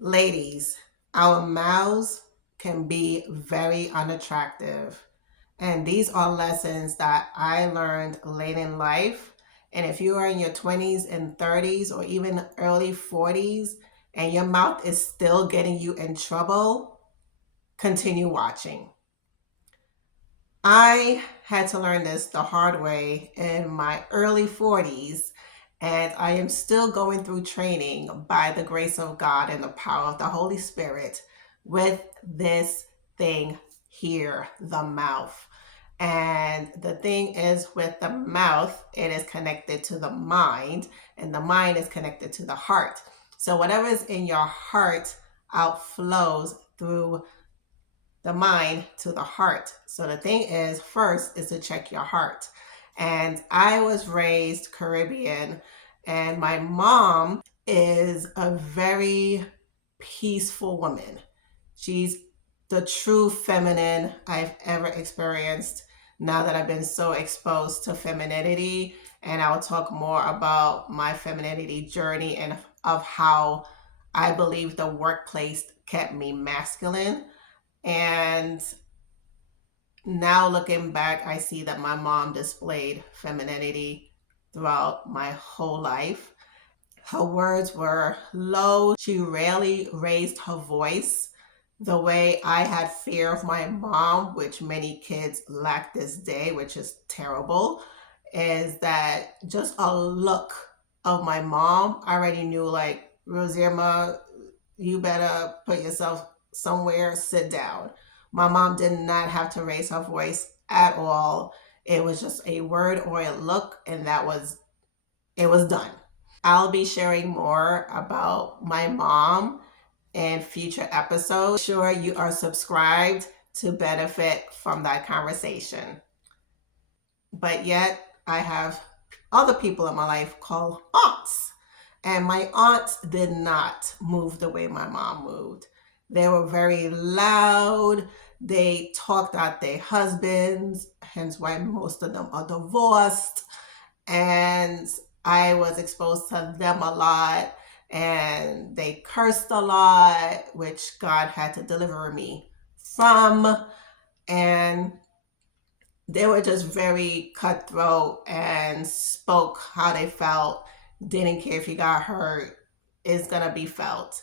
Ladies, our mouths can be very unattractive. And these are lessons that I learned late in life. And if you are in your 20s and 30s or even early 40s and your mouth is still getting you in trouble, continue watching. I had to learn this the hard way in my early 40s, and I am still going through training by the grace of God and the power of the Holy Spirit with this thing here, the mouth. And the thing is, with the mouth, it is connected to the mind, and the mind is connected to the heart. So, whatever is in your heart outflows through the mind to the heart. So the thing is, first is to check your heart. And I was raised Caribbean, and my mom is a very peaceful woman. She's the true feminine I've ever experienced now that I've been so exposed to femininity. And I will talk more about my femininity journey and of how I believe the workplace kept me masculine. And now looking back, I see that my mom displayed femininity throughout my whole life. Her words were low. She rarely raised her voice the way I had fear of my mom, which many kids lack this day, which is terrible. Is that just a look of my mom? I already knew, like, Rosirma, you better put yourself somewhere, sit down. My mom did not have to raise her voice at all. It was just a word or a look, and it was done. I'll be sharing more about my mom in future episodes. Sure, you are subscribed to benefit from that conversation. But yet, I have other people in my life called aunts. And my aunts did not move the way my mom moved. They were very loud. They talked at their husbands, hence why most of them are divorced. And I was exposed to them a lot. And they cursed a lot, which God had to deliver me from. And they were just very cutthroat and spoke how they felt, didn't care if you got hurt, it's gonna be felt.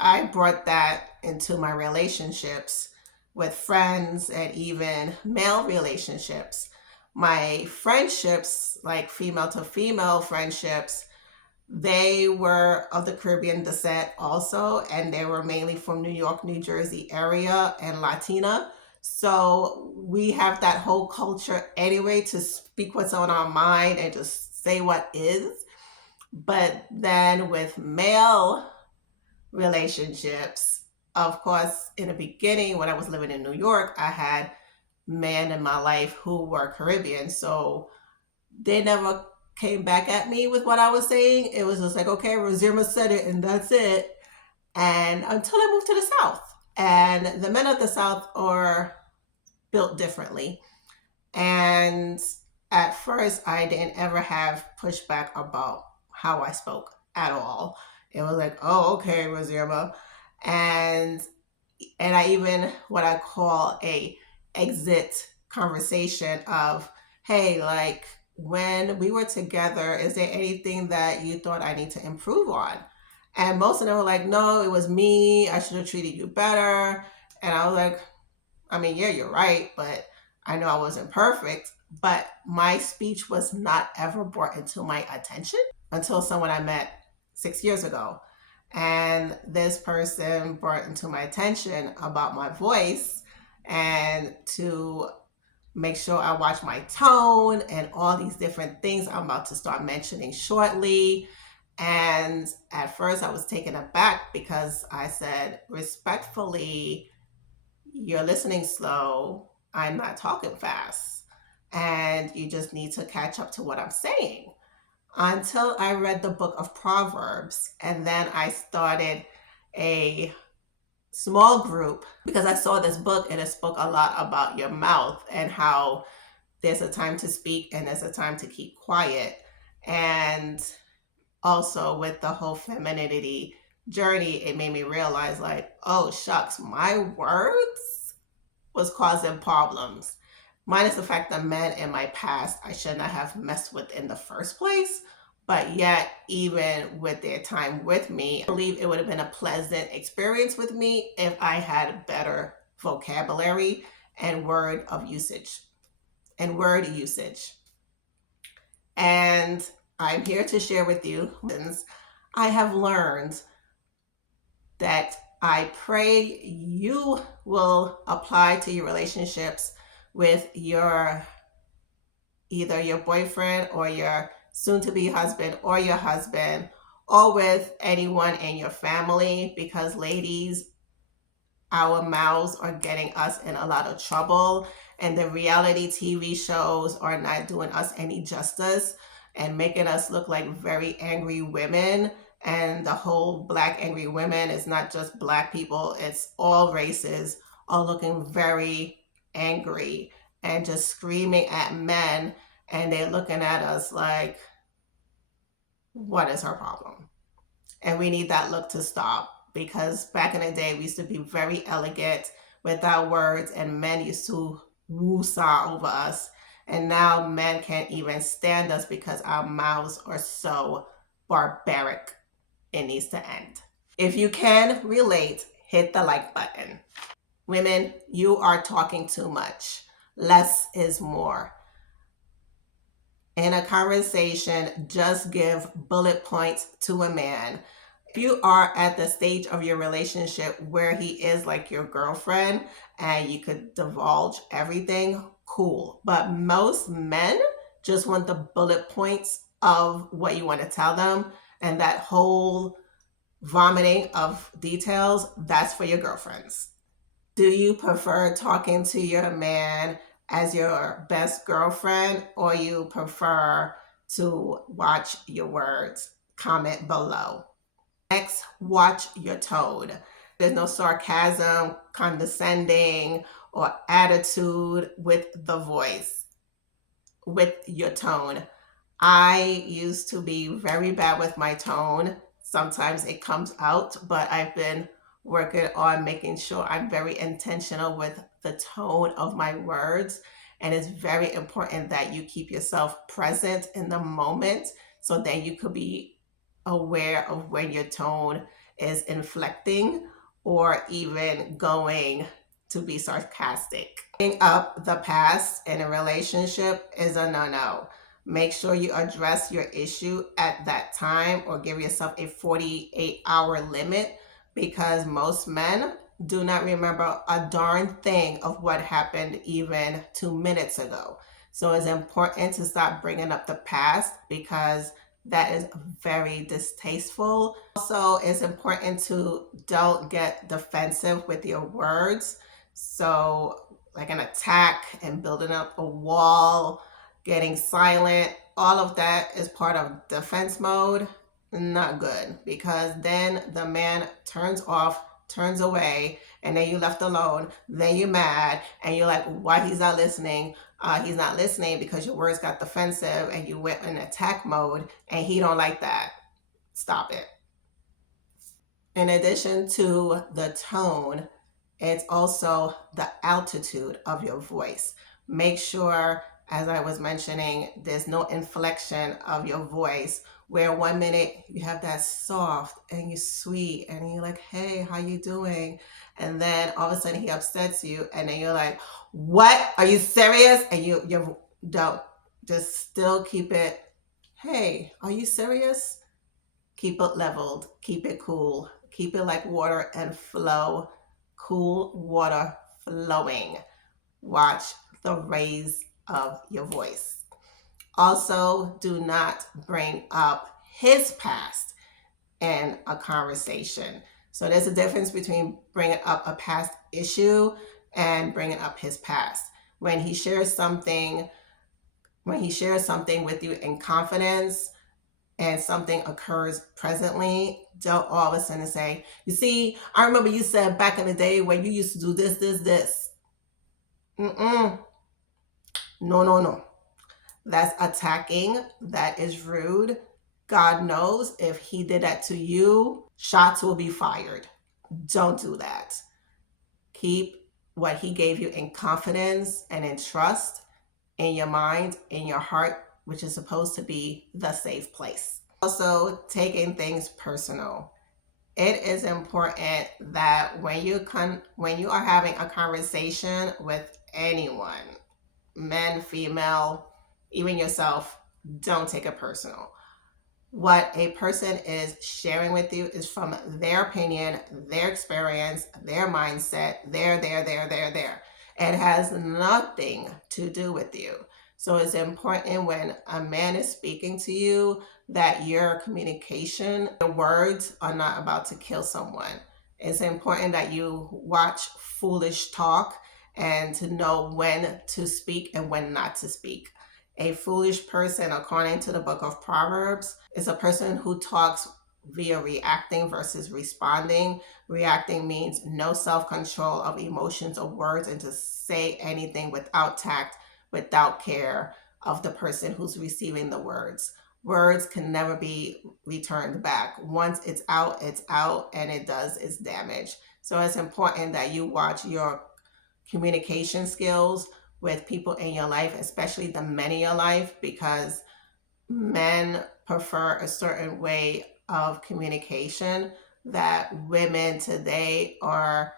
I brought that into my relationships with friends and even male relationships. My friendships, like female to female friendships, they were of the Caribbean descent also, and they were mainly from New York, New Jersey area and Latina. So we have that whole culture anyway to speak what's on our mind and just say what is. But then with male relationships, of course, in the beginning when I was living in New York, I had men in my life who were Caribbean. So they never came back at me with what I was saying. It was just like, okay, Rosirma said it and that's it. And until I moved to the South. And the men of the South are built differently. And at first, I didn't ever have pushback about how I spoke at all. It was like, oh, okay, Rosirma. And I even what I call a exit conversation of, hey, like when we were together, is there anything that you thought I need to improve on? And most of them were like, no, it was me. I should have treated you better. And I was like, I mean, yeah, you're right, but I know I wasn't perfect. But my speech was not ever brought into my attention until someone I met 6 years ago. And this person brought into my attention about my voice and to make sure I watch my tone and all these different things I'm about to start mentioning shortly. And at first, I was taken aback because I said, respectfully, you're listening slow. I'm not talking fast. And you just need to catch up to what I'm saying. Until I read the book of Proverbs. And then I started a small group because I saw this book and it spoke a lot about your mouth and how there's a time to speak and there's a time to keep quiet. And also with the whole femininity journey, it made me realize, like, oh, shucks, my words was causing problems. Minus the fact that men in my past I should not have messed with in the first place. But yet, even with their time with me, I believe it would have been a pleasant experience with me if I had better vocabulary and word usage. And I'm here to share with you, I have learned that I pray you will apply to your relationships with your either your boyfriend or your soon to be husband or your husband, or with anyone in your family, because ladies, our mouths are getting us in a lot of trouble, and the reality TV shows are not doing us any justice and making us look like very angry women. And the whole black angry women is not just black people, it's all races are looking very angry and just screaming at men, and they're looking at us like, what is her problem? And we need that look to stop, because back in the day we used to be very elegant with our words, and men used to woo-saw over us. And now men can't even stand us because our mouths are so barbaric. It needs to end. If you can relate, hit the like button. Women, you are talking too much. Less is more. In a conversation, just give bullet points to a man. If you are at the stage of your relationship where he is like your girlfriend and you could divulge everything, cool. But most men just want the bullet points of what you want to tell them, and that whole vomiting of details, that's for your girlfriends. Do you prefer talking to your man as your best girlfriend, or you prefer to watch your words? Comment below. Next, watch your tone. There's no sarcasm, condescending, or attitude with the voice, with your tone. I used to be very bad with my tone. Sometimes it comes out, but I've been working on making sure I'm very intentional with the tone of my words. And it's very important that you keep yourself present in the moment so that you could be aware of when your tone is inflecting or even going to be sarcastic. Bringing up the past in a relationship is a no-no. Make sure you address your issue at that time, or give yourself a 48-hour limit, because most men do not remember a darn thing of what happened even 2 minutes ago. So it's important to stop bringing up the past, because that is very distasteful. Also, it's important to don't get defensive with your words. So like an attack and building up a wall, getting silent, all of that is part of defense mode. Not good, because then the man turns off, turns away, and then you left alone. Then you're mad and you're like, why he's not listening? He's not listening because your words got defensive and you went in attack mode, and he don't like that. Stop it. In addition to the tone, it's also the altitude of your voice. Make sure, as I was mentioning, there's no inflection of your voice, where 1 minute you have that soft and you're sweet and you're like, hey, how you doing? And then all of a sudden he upsets you, and then you're like, what? Are you serious? And you don't. Just still keep it, hey, are you serious? Keep it leveled, keep it cool, keep it like water and flow. Cool water flowing. Watch the raise of your voice. Also, do not bring up his past in a conversation. So there's a difference between bringing up a past issue and bringing up his past. When he shares something with you in confidence, and something occurs presently, don't all of a sudden say, you see, I remember you said back in the day when you used to do this, this, this. Mm-mm. No, no, no. That's attacking. That is rude. God knows if he did that to you, shots will be fired. Don't do that. Keep what he gave you in confidence and in trust, in your mind, in your heart, which is supposed to be the safe place. Also, taking things personal. It is important that when you are having a conversation with anyone, men, female, even yourself, don't take it personal. What a person is sharing with you is from their opinion, their experience, their mindset, their. It has nothing to do with you. So it's important when a man is speaking to you that your communication, the words are not about to kill someone. It's important that you watch foolish talk and to know when to speak and when not to speak. A foolish person, according to the book of Proverbs, is a person who talks via reacting versus responding. Reacting means no self control of emotions or words and to say anything without tact, without care of the person who's receiving the words. Words can never be returned back. Once it's out, and it does its damage. So it's important that you watch your communication skills with people in your life, especially the men in your life, because men prefer a certain way of communication that women today are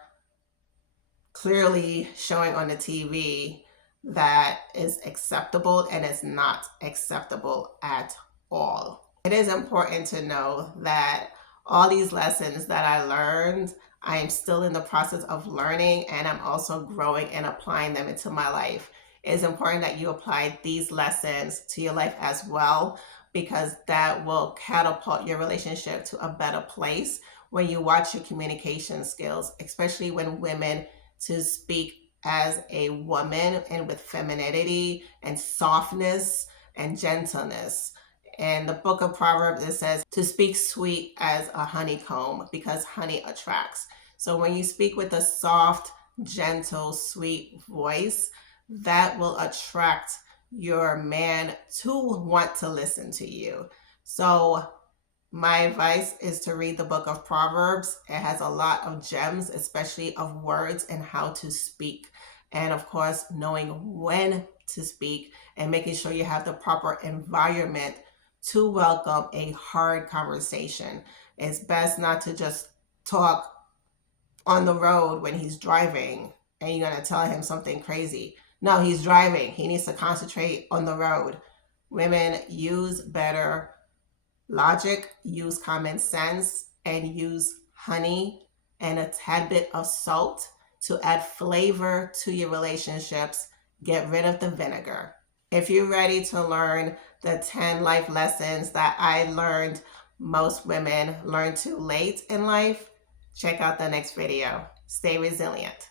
clearly showing on the TV that is acceptable, and it's not acceptable at all. It is important to know that all these lessons that I learned, I am still in the process of learning, and I'm also growing and applying them into my life. It is important that you apply these lessons to your life as well, because that will catapult your relationship to a better place when you watch your communication skills, especially when women to speak as a woman and with femininity and softness and gentleness. In the book of Proverbs, it says to speak sweet as a honeycomb because honey attracts. So when you speak with a soft, gentle, sweet voice, that will attract your man to want to listen to you. So my advice is to read the book of Proverbs. It has a lot of gems, especially of words and how to speak. And of course, knowing when to speak and making sure you have the proper environment to welcome a hard conversation. It's best not to just talk on the road when he's driving and you're going to tell him something crazy. No, he's driving. He needs to concentrate on the road. Women, use better logic, use common sense, and use honey and a tad bit of salt to add flavor to your relationships. Get rid of the vinegar. If you're ready to learn the 10 life lessons that I learned most women learn too late in life, check out the next video. Stay resilient.